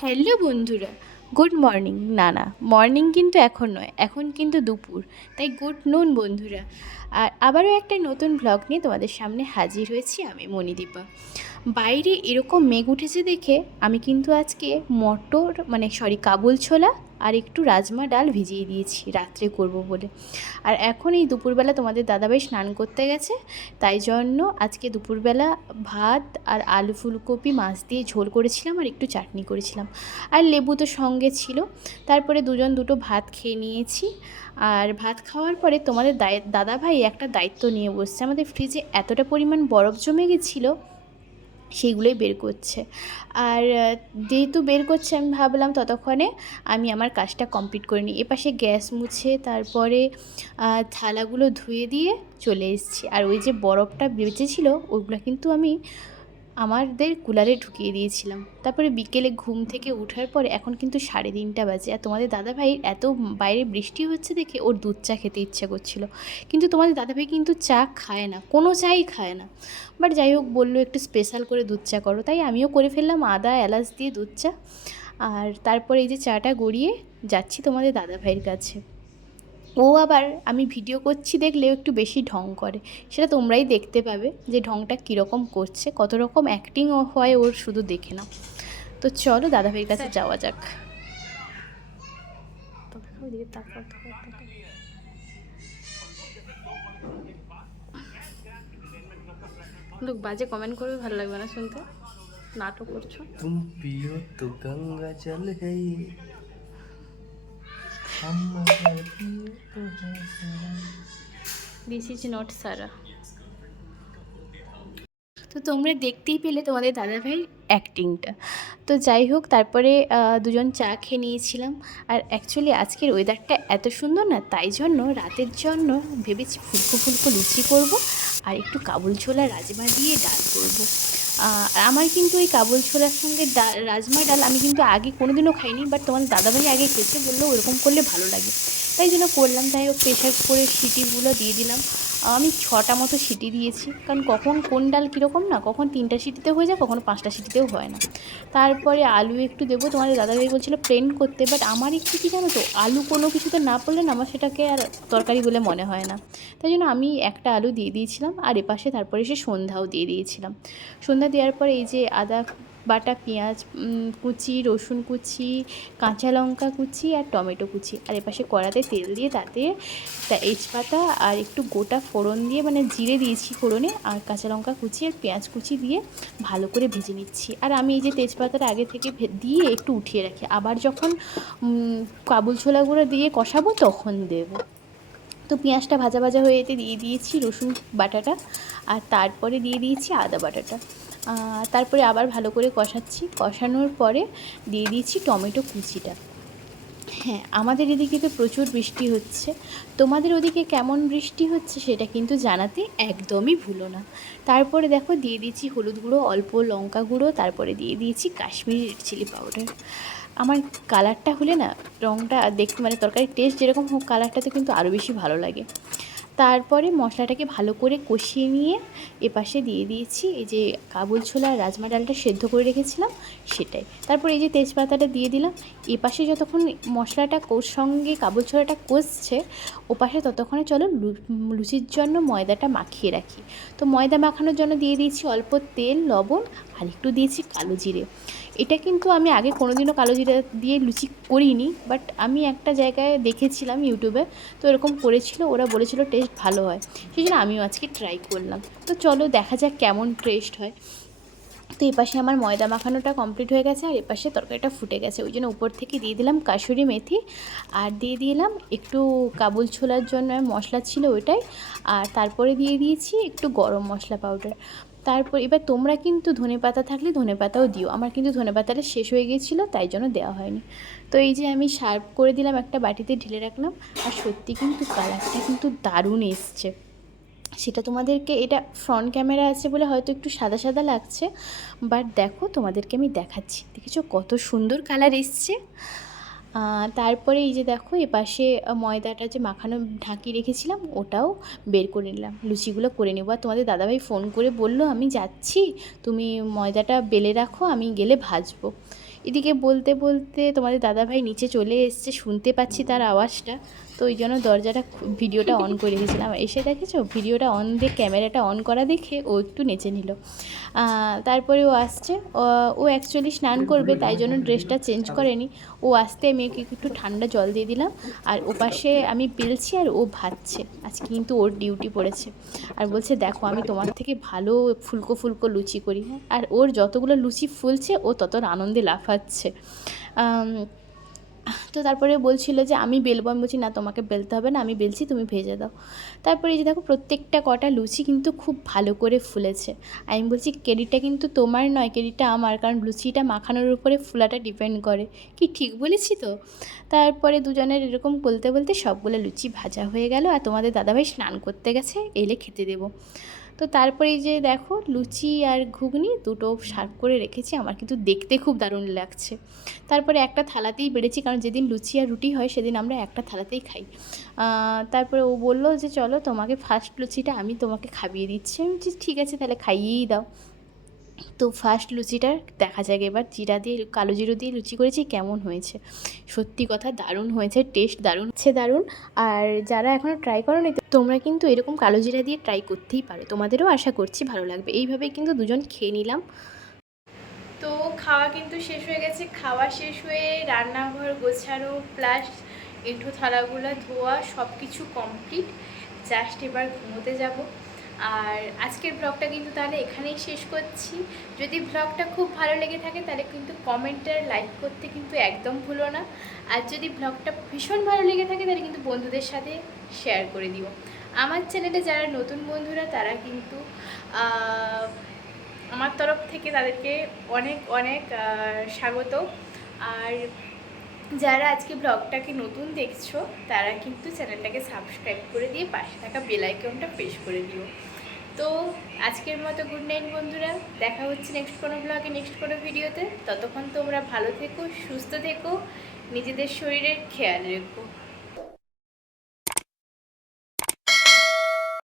Hello বন্ধুরা good morning না না মর্নিং কিন্তু এখন নয়, এখন কিন্তু দুপুর। তাই গুড নুন বন্ধুরা। আর আবারও একটা নতুন ব্লগ নিয়ে তোমাদের সামনে হাজির হয়েছি আমি, মণিদীপা। বাইরে এরকম মেঘ উঠেছে দেখে আমি কিন্তু আজকে মটর মানে সরি কাবুল ছোলা আর একটু রাজমা ডাল ভিজিয়ে দিয়েছি, রাত্রে করব বলে। আর এখন এই দুপুরবেলা তোমাদের দাদাভাই স্নান করতে গেছে, তাই জন্য আজকে দুপুরবেলা ভাত আর আলু ফুলকপি, মাছ দিয়ে ঝোল করেছিলাম আর একটু চাটনি করেছিলাম। আর লেবু তো সঙ্গে ছিল, তারপরে দুজন দুটো ভাত খেয়ে নিয়েছি। আর ভাত খাওয়ার পরে তোমাদের দায়, দাদাভাই একটা দায়িত্ব নিয়ে বসছে। আমাদের ফ্রিজে এতটা পরিমাণ বরফ জমে গেছিল সেইগুলোই বের করছে। আর যেহেতু বের করছে আমি ভাবলাম ততক্ষণে আমি আমার কাজটা কমপ্লিট করে নিই। এপাশে গ্যাস মুছে তারপরে থালাগুলো ধুয়ে দিয়ে চলে এসেছি। আর ওই যে বরফটা বেঁচেছিল ওইগুলো কিন্তু আমি আমাদের কুলারে ঢুকিয়ে দিয়েছিলাম। তারপরে বিকেলে ঘুম থেকে ওঠার পরে এখন কিন্তু সাড়ে তিনটা বাজে। আর তোমাদের দাদাভাই এত বাইরে বৃষ্টি হচ্ছে দেখে ওর দুধ চা খেতে ইচ্ছা করছিল। কিন্তু তোমাদের দাদাভাই কিন্তু চা খায় না, কোনো চাই খায় না। বাট যাই হোক, বলল একটু স্পেশাল করে দুধ চা করো। তাই আমিও করে ফেললাম আদা, এলাচ দিয়ে দুধ চা। আর তারপরে এই যে চাটা গড়িয়ে যাচ্ছি তোমাদের দাদাভাইয়ের কাছে। ও আবার আমি ভিডিও করছি দেখলেও একটু বেশি ঢং করে। সেটা তোমরাই দেখতে পাবে যে ঢংটা কীরকম করছে কত রকম অ্যাক্টিংও হয় ওর শুধু দেখে না তো চলো দাদাভাইয়ের কাছে যাওয়া যাক। লোক বাজে কমেন্ট করবে ভালো লাগবে না শুনতে। নাটক করছ। তুমি পিও তো গঙ্গা জল দিস ইজ নট সারা তো তোমরা দেখতেই পেলে তোমাদের দাদা দাদাভাইয়ের অ্যাক্টিংটা তো যাই হোক, তারপরে দুজন চা খেয়ে নিয়েছিলাম। আর অ্যাকচুয়ালি আজকের ওয়েদারটা এত সুন্দর না, তাই জন্য রাতের জন্য ভেবেছি ফুলকো ফুলকো লুচি করব আর একটু কাবুল ছোলা রাজমা দিয়ে ডাল করব। আমার কিন্তু ওই কাবুল ছোলার সঙ্গে ডাল রাজমা ডাল আমি কিন্তু আগে কোনোদিনও খাইনি বাট তোমাদের দাদাভাই আগে খেয়েছে, বলল ওরকম করলে ভালো লাগে। তাই জন্য করলাম তাই হোক প্রেশার করে সিটিগুলো দিয়ে দিলাম। আমি ছটা মতো সিটি দিয়েছি। কারণ কখন কোন ডাল কীরকম না, কখন তিনটা সিটিতে হয়ে যায়, কখনো পাঁচটা সিটিতেও হয় না। তারপরে আলু একটু দেবো, তোমাদের দাদাভাই বলছিল প্লেন করতে বাট আমার একটু কী জানো তো, আলু কোনো কিছুতে না পড়লে না, আমার সেটাকে আর তরকারি বলে মনে হয় না। তাই জন্য আমি একটা আলু দিয়ে দিয়েছিলাম, আর এপাশে তারপরে সে সন্ধ্যাও দিয়ে দিয়েছিলাম। সন্ধ্যা দেওয়ার পরে এই যে আদা বাটা পেঁয়াজ কুচি, রসুন কুচি, কাঁচা লঙ্কা কুচি আর টমেটো কুচি। আর এপাশে কড়াতে তেল দিয়ে তাতে তেজপাতা আর একটু গোটা ফোড়ন দিয়ে মানে জিরে দিয়েছি ফোড়নে, আর কাঁচা লঙ্কা কুচি আর পেঁয়াজ কুচি দিয়ে ভালো করে ভেজে নিচ্ছি। আর আমি এই যে তেজপাতাটা আগে থেকে দিয়ে একটু উঠিয়ে রাখি। আবার যখন কাবুল ছোলাগুলো দিয়ে কষাবো তখন দেবো। তো পেঁয়াজটা ভাজা ভাজা হয়ে যেতে দিয়ে দিয়েছি রসুন বাটাটা, আর তারপরে দিয়ে দিয়েছি আদা বাটাটা। তারপরে আবার ভালো করে কষাচ্ছি। কষানোর পরে দিয়ে দিয়েছি টমেটো কুচিটা। হ্যাঁ আমাদের এদিকে তো প্রচুর বৃষ্টি হচ্ছে। তোমাদের ওদিকে কেমন বৃষ্টি হচ্ছে সেটা কিন্তু জানাতে একদমই ভুলো না। তারপরে দেখো দিয়ে দিয়েছি হলুদ গুঁড়ো, অল্প লঙ্কা গুঁড়ো, তারপরে দিয়ে দিয়েছি কাশ্মীরি রেড চিলি পাউডার আমার কালারটা হলে না রঙটা দেখতে মানে তরকারির টেস্ট যেরকম হোক কালারটাতে কিন্তু আরও বেশি ভালো লাগে। তারপরে মশলাটাকে ভালো করে কষিয়ে নিয়ে এপাশে দিয়ে দিয়েছি, এই যে কাবুল ছোলা রাজমা ডালটা সেদ্ধ করে রেখেছিলাম সেটাই। তারপর এই যে তেজপাতাটা দিয়ে দিলাম, এপাশে যতক্ষণ মশলাটা কোষ সঙ্গে কাবুল ছোলাটা কষছে, ওপাশে ততক্ষণে চলো লুচির জন্য ময়দাটা মাখিয়ে রাখি। তো ময়দা মাখানোর জন্য দিয়ে দিয়েছি অল্প তেল, লবণ আর একটু দিয়েছি কালো জিরে। এটা কিন্তু আমি আগে কোনোদিনও কালো জিরে দিয়ে লুচি করিনি বাট আমি একটা জায়গায় দেখেছিলাম ইউটিউবে, তো এরকম করেছিল, ওরা বলেছিল টেস্ট ভালো হয়। সেই জন্য আমিও আজকে ট্রাই করলাম। তো চলো দেখা যাক কেমন টেস্ট হয়। তো এপাশে আমার ময়দা মাখানোটা কমপ্লিট হয়ে গেছে, আর এপাশে তরকারিটা ফুটে গেছে। ওই জন্য উপর থেকে দিয়ে দিলাম কাসুরি মেথি, আর দিয়ে দিলাম একটু কাবুল ছোলার জন্য মশলা ছিল ওইটাই, আর তারপরে দিয়ে দিয়েছি একটু গরম মশলা পাউডার তারপর এবার তোমরা কিন্তু ধনে পাতা থাকলে ধনে পাতাও দিও। আমার কিন্তু ধনে পাতাটা শেষ হয়ে গিয়েছিল, তাই জন্য দেওয়া হয়নি। তো এই যে আমি সার্ভ করে দিলাম, একটা বাটিতে ঢেলে রাখলাম, আর সত্যি কিন্তু কালারটা কিন্তু দারুণ এসছে। সেটা তোমাদেরকে, এটা ফ্রন্ট ক্যামেরা আছে বলে হয়তো একটু সাদা সাদা লাগছে বাট দেখো তোমাদেরকে আমি দেখাচ্ছি। দেখেছ কত সুন্দর কালার এসছে? তারপরে এই যে দেখো এপাশে ময়দাটা যে মাখানো ঢাকি রেখেছিলাম, ওটাও বের করে নিলাম। লুচিগুলো করে নেব। আর তোমাদের দাদাভাই ফোন করে বলল, আমি যাচ্ছি, তুমি ময়দাটা বেলে রাখো, আমি গেলে ভাজবো। এদিকে বলতে বলতে তোমাদের দাদাভাই নিচে চলে এসছে, শুনতে পাচ্ছি তার আওয়াজটা। তো ওই জন্য দরজাটা ভিডিওটা অন করে রেখেছিলাম। এসে দেখেছ? ভিডিওটা অন দিয়ে ক্যামেরাটা অন করা দেখে ও একটু নেচে নিল। তারপরে ও আসছে। ও- ও অ্যাকচুয়ালি স্নান করবে, তাই জন্য ড্রেসটা চেঞ্জ করেনি। ও আসতে আমি ওকে একটু ঠান্ডা জল দিয়ে দিলাম। আর ওপাশে আমি বেলছি আর ও ভাজছে। আজকে কিন্তু ওর ডিউটি পড়েছে। আর বলছে, দেখো, আমি তোমার থেকে ভালো ফুলকো ফুলকো লুচি করি। আর ওর যতগুলো লুচি ফুলছে, ও তত আনন্দে লাফাচ্ছে। তো তারপরে বলছিল যে, আমি বেলবো। আমি বলছি, না, তোমাকে বেলতে হবে না, আমি বেলছি, তুমি ভেজে দাও। তারপরে এই যে দেখো, প্রত্যেকটা কটা লুচি কিন্তু খুব ভালো করে ফুলেছে। আমি বলছি ক্রেডিটটা কিন্তু তোমার নয় ক্রেডিটটা আমার, কারণ লুচিটা মাখানোর উপরে ফুলাটা ডিপেন্ড করে। কি ঠিক বলেছি তো? তারপরে দুজনের এরকম বলতে বলতে সবগুলো লুচি ভাজা হয়ে গেল, আর তোমাদের দাদাভাই স্নান করতে গেছে, এলে খেতে দেবো। তো তারপরে যে দেখো লুচি আর ঘুগনি দুটো সার্ভ করে রেখেছি, আমার কিন্তু দেখতে খুব দারুণ লাগছে। তারপরে একটা থালাতেই বেড়েছি, কারণ যেদিন লুচি আর রুটি হয় সেদিন আমরা একটা থালাতেই খাই। তারপরে ও বলল যে, চলো তোমাকে ফার্স্ট লুচিটা আমি তোমাকে খাবিয়ে দিচ্ছি। আমি ঠিক আছে, তাহলে খাইয়েই দাও। তো ফার্স্ট লুচিটা দেখা যাক এবার, জিরা দিয়ে, কালো জিরো দিয়ে লুচি করেছি, কেমন হয়েছে? সত্যি কথা, দারুণ হয়েছে টেস্ট দারুণ, হচ্ছে দারুণ। আর যারা এখনও ট্রাই করো নি তোমরা কিন্তু এরকম কালো জিরা দিয়ে ট্রাই করতেই পারো। তোমাদেরও আশা করছি ভালো লাগবে। এইভাবে কিন্তু দুজন খেয়ে নিলাম। তো খাওয়া কিন্তু শেষ হয়ে গেছে। খাওয়া শেষ হয়ে রান্নাঘর গোছানো প্লাস এঁঠো থালাগুলো ধোয়া সব কিছু কমপ্লিট জাস্ট এবার ঘুমোতে যাব। আর আজকের ব্লগটা কিন্তু তাহলে এখানেই শেষ করছি। যদি ব্লগটা খুব ভালো লেগে থাকে তাহলে কিন্তু কমেন্ট আর লাইক করতে কিন্তু একদম ভুলো না। আর যদি ব্লগটা ভীষণ ভালো লেগে থাকে তাহলে কিন্তু বন্ধুদের সাথে শেয়ার করে দিও। আমার চ্যানেলে যারা নতুন বন্ধুরা তারা কিন্তু আমার তরফ থেকে তাদেরকে অনেক অনেক স্বাগত। আর যারা আজকে ব্লগটাকে নতুন দেখছ, তারা কিন্তু চ্যানেলটাকে সাবস্ক্রাইব করে দিয়ে পাশে থাকা বেলাইকনটা প্রেস করে দিও। তো আজকের মতো গুড নাইট বন্ধুরা, দেখা হচ্ছে নেক্সট কোনো ব্লগে নেক্সট কোনো ভিডিওতে ততক্ষণ তোমরা ভালো থেকো, সুস্থ থেকো, নিজেদের শরীরের খেয়াল রেখো।